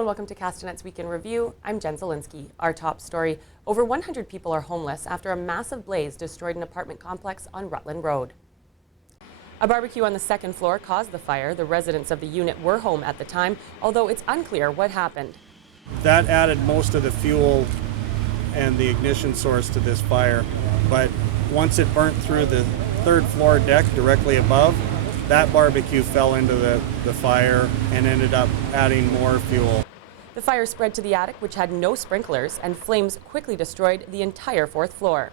Hello and welcome to Castanet's Week in Review. I'm Jen Zielinski. Our top story, over 100 people are homeless after a massive blaze destroyed an apartment complex on Rutland Road. A barbecue on the second floor caused the fire. The residents of the unit were home at the time, although it's unclear what happened. That added most of the fuel and the ignition source to this fire, but once it burnt through the third floor deck directly above, that barbecue fell into the fire and ended up adding more fuel. The fire spread to the attic, which had no sprinklers, and flames quickly destroyed the entire fourth floor.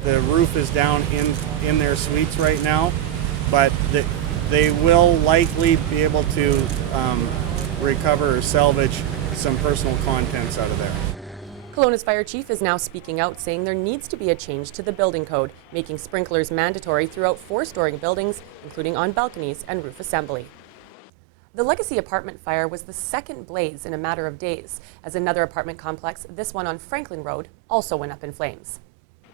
The roof is down in their suites right now, but they will likely be able to recover or salvage some personal contents out of there. Kelowna's fire chief is now speaking out, saying there needs to be a change to the building code, making sprinklers mandatory throughout four-story buildings, including on balconies and roof assembly. The Legacy apartment fire was the second blaze in a matter of days, as another apartment complex, this one on Franklin Road, also went up in flames.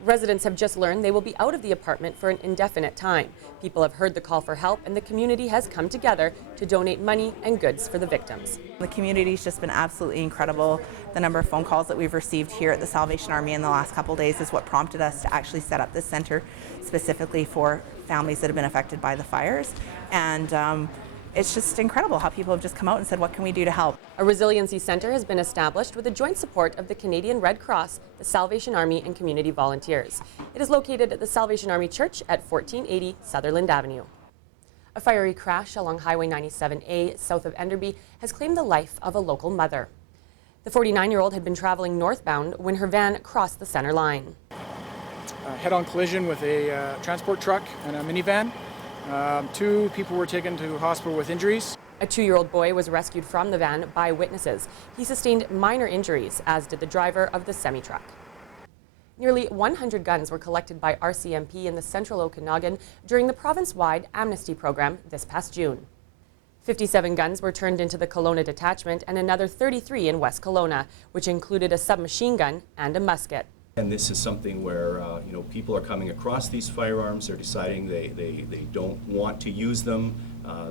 Residents have just learned they will be out of the apartment for an indefinite time. People have heard the call for help, and the community has come together to donate money and goods for the victims. The community's just been absolutely incredible. The number of phone calls that we've received here at the Salvation Army in the last couple of days is what prompted us to actually set up this center specifically for families that have been affected by the fires. And it's just incredible how people have just come out and said, what can we do to help? A resiliency center has been established with the joint support of the Canadian Red Cross, the Salvation Army, and community volunteers. It is located at the Salvation Army Church at 1480 Sutherland Avenue. A fiery crash along Highway 97A south of Enderby has claimed the life of a local mother. The 49-year-old had been traveling northbound when her van crossed the center line. A head-on collision with a transport truck and a minivan. Two people were taken to hospital with injuries. A 2-year-old boy was rescued from the van by witnesses. He sustained minor injuries, as did the driver of the semi-truck. Nearly 100 guns were collected by RCMP in the central Okanagan during the province-wide amnesty program this past June. 57 guns were turned into the Kelowna detachment and another 33 in West Kelowna, which included a submachine gun and a musket. And this is something where people are coming across these firearms. They're deciding they don't want to use them.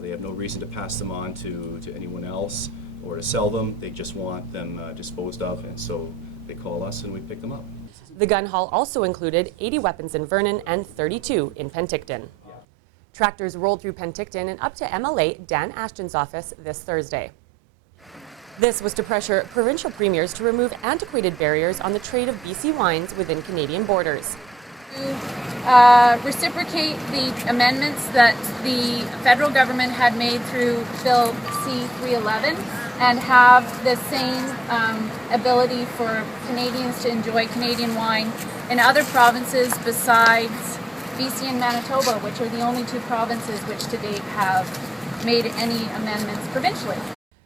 They have no reason to pass them on to anyone else or to sell them. They just want them disposed of, and so they call us and we pick them up. The gun haul also included 80 weapons in Vernon and 32 in Penticton. Tractors rolled through Penticton and up to MLA Dan Ashton's office this Thursday. This was to pressure provincial premiers to remove antiquated barriers on the trade of BC wines within Canadian borders. To reciprocate the amendments that the federal government had made through Bill C-311 and have the same ability for Canadians to enjoy Canadian wine in other provinces besides BC and Manitoba, which are the only two provinces which to date have made any amendments provincially.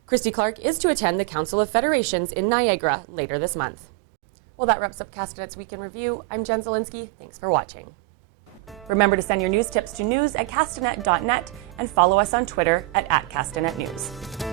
Christy Clark is to attend the Council of Federations in Niagara later this month. Well, that wraps up Castanet's Week in Review. I'm Jen Zielinski. Thanks for watching. Remember to send your news tips to news@castanet.net and follow us on Twitter @CastanetNews.